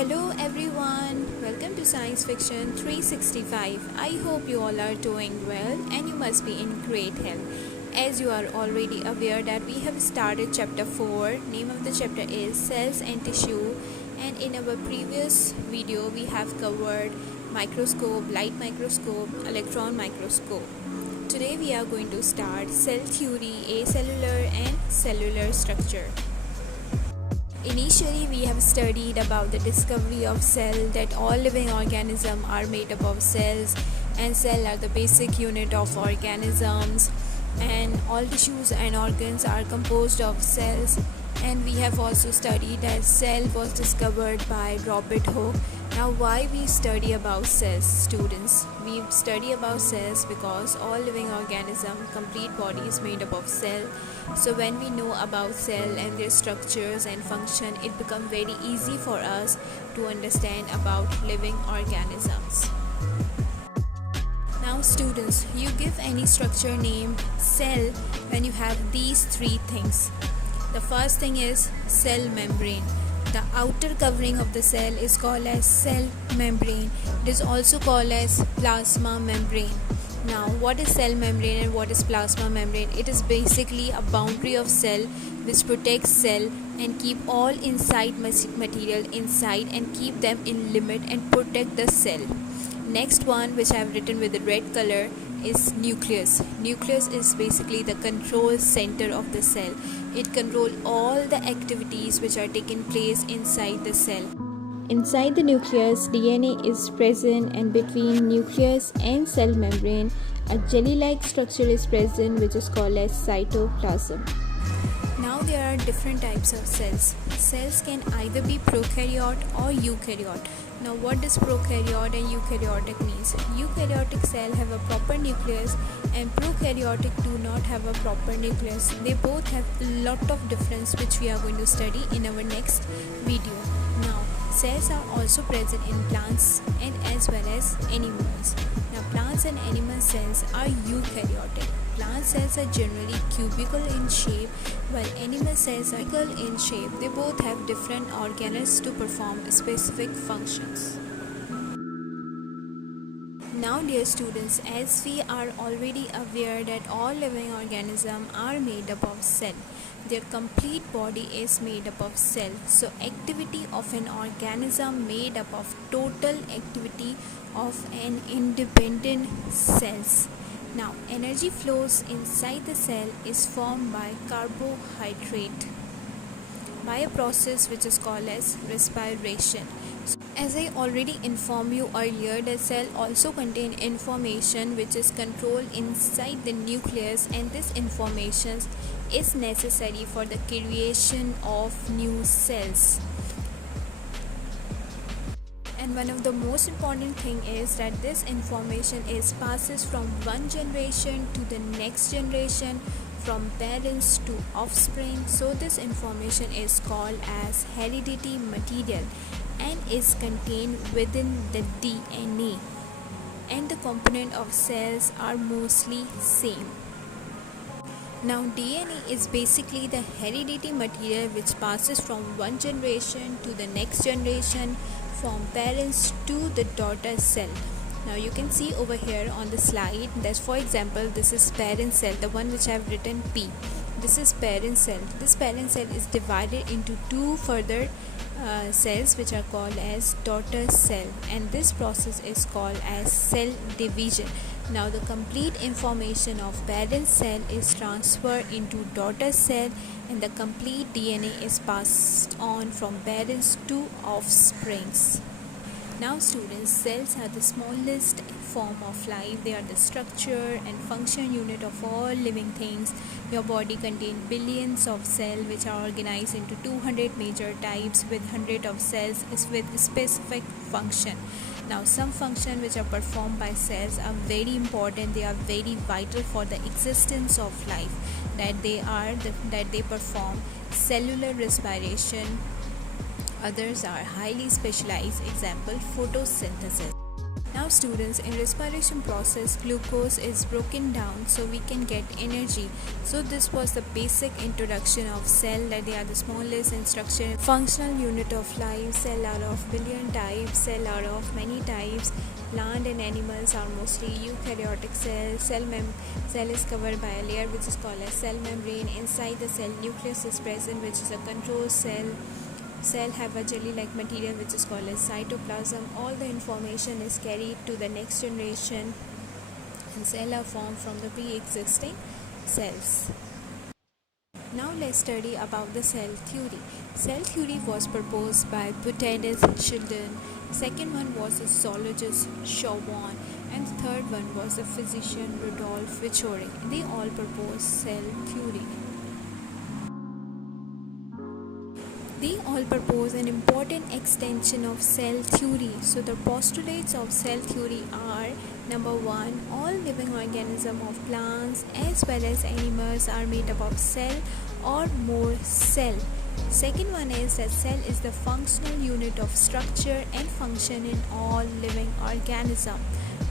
Hello everyone, welcome to Science Fiction 365. I hope you all are doing well and you must be in great health. As you are already aware that we have started chapter 4, name of the chapter is Cells and Tissue, and in our previous video we have covered microscope, light microscope, electron microscope. Today we are going to start cell theory, acellular and cellular structure. Initially, we have studied about the discovery of cell, that all living organisms are made up of cells and cells are the basic unit of organisms, and all tissues and organs are composed of cells. And we have also studied that cell was discovered by Robert Hooke. Now, why we study about cells, students? We study about cells because all living organism, complete body is made up of cell. So when we know about cell and their structures and function, it becomes very easy for us to understand about living organisms. Now students, you give any structure named cell when you have these three things. The first thing is cell membrane. The outer covering of the cell is called as cell membrane. It is also called as plasma membrane. Now, what is cell membrane and what is plasma membrane? It is basically a boundary of cell which protects cell and keep all inside material inside and keep them in limit and protect the cell. Next one, which I have written with the red color, is nucleus. Nucleus is basically the control center of the cell. It controls all the activities which are taking place inside the cell. Inside the nucleus, DNA is present, and between nucleus and cell membrane, a jelly-like structure is present which is called as cytoplasm. Now there are different types of cells. Cells can either be prokaryote or eukaryote. Now what does prokaryote and eukaryotic means? Eukaryotic cell have a proper nucleus and prokaryotic do not have a proper nucleus. They both have a lot of difference which we are going to study in our next video. Now cells are also present in plants and as well as animals. Now plants and animal cells are eukaryotic. Plant cells are generally cubical in shape while animal cells are circle in shape. They both have different organelles to perform specific functions. Now dear students, as we are already aware that all living organisms are made up of cell, their complete body is made up of cell. So activity of an organism made up of total activity of an independent cells. Now energy flows inside the cell is formed by carbohydrate by a process which is called as respiration. As I already informed you earlier, the cell also contain information which is controlled inside the nucleus, and this information is necessary for the creation of new cells. And one of the most important thing is that this information is passes from one generation to the next generation, from parents to offspring. So this information is called as hereditary material and is contained within the DNA, and the component of cells are mostly same. Now DNA is basically the hereditary material which passes from one generation to the next generation, from parents to the daughter cell. Now you can see over here on the slide that, for example, this is parent cell, the one which I have written P. This is parent cell. This parent cell is divided into two further cells which are called as daughter cell, and this process is called as cell division. Now the complete information of parent cell is transferred into daughter cell, and the complete DNA is passed on from parents to offsprings. Now students, cells are the smallest form of life. They are the structure and function unit of all living things. Your body contains billions of cells which are organized into 200 major types with hundreds of cells with specific function. Now some functions which are performed by cells are very important. They are very vital for the existence of life. That they perform cellular respiration. Others are highly specialized, example photosynthesis. Now students, in respiration process glucose is broken down so we can get energy. So this was the basic introduction of cell, that they are the smallest in structure, functional unit of life. Cell are of billion types, cell are of many types. Plant and animals are mostly eukaryotic cells. Cell is covered by a layer which is called as cell membrane. Inside the cell, nucleus is present, which is a control cell. Cell have a jelly-like material which is called as cytoplasm. All the information is carried to the next generation, and cells are formed from the pre-existing cells. Now let's study about the cell theory. Cell theory was proposed by botanist Sindh. Second one was a zoologist Chauvan, and the third one was a physician Rudolf Virchow. They all proposed cell theory. They all propose an important extension of cell theory. So the postulates of cell theory are: number one, all living organisms of plants as well as animals are made up of cell or more cell. Second one is that cell is the functional unit of structure and function in all living organisms.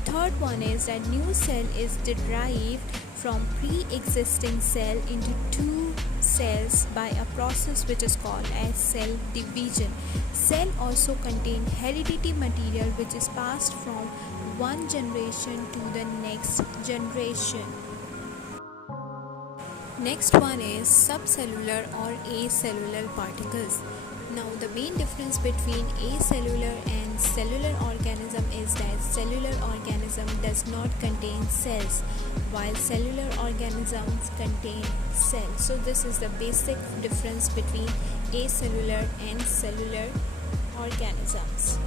Third one is that new cell is derived from pre-existing cell into two cells by a process which is called as cell division. Cell also contain hereditary material which is passed from one generation to the next generation. Next one is subcellular or acellular particles. Now the main difference between acellular and cellular organism is that cellular organism does not contain cells, while cellular organisms contain cells. So this is the basic difference between acellular and cellular organisms.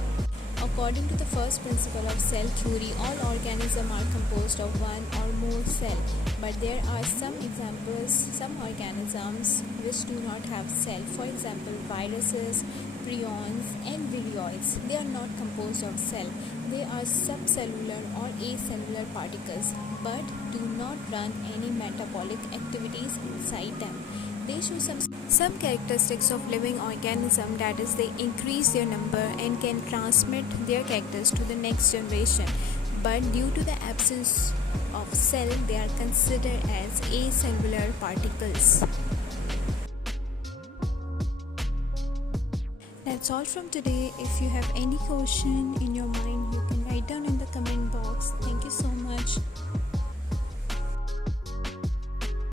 According to the first principle of cell theory, all organisms are composed of one or more cell, but there are some examples, some organisms which do not have cell. For example, viruses, prions and virions. They are not composed of cell. They are subcellular or acellular particles, but do not run any metabolic activities inside them. They show some characteristics of living organism, that is, they increase their number and can transmit their characters to the next generation. But due to the absence of cell, they are considered as acellular particles. That's all from today. If you have any question in your mind,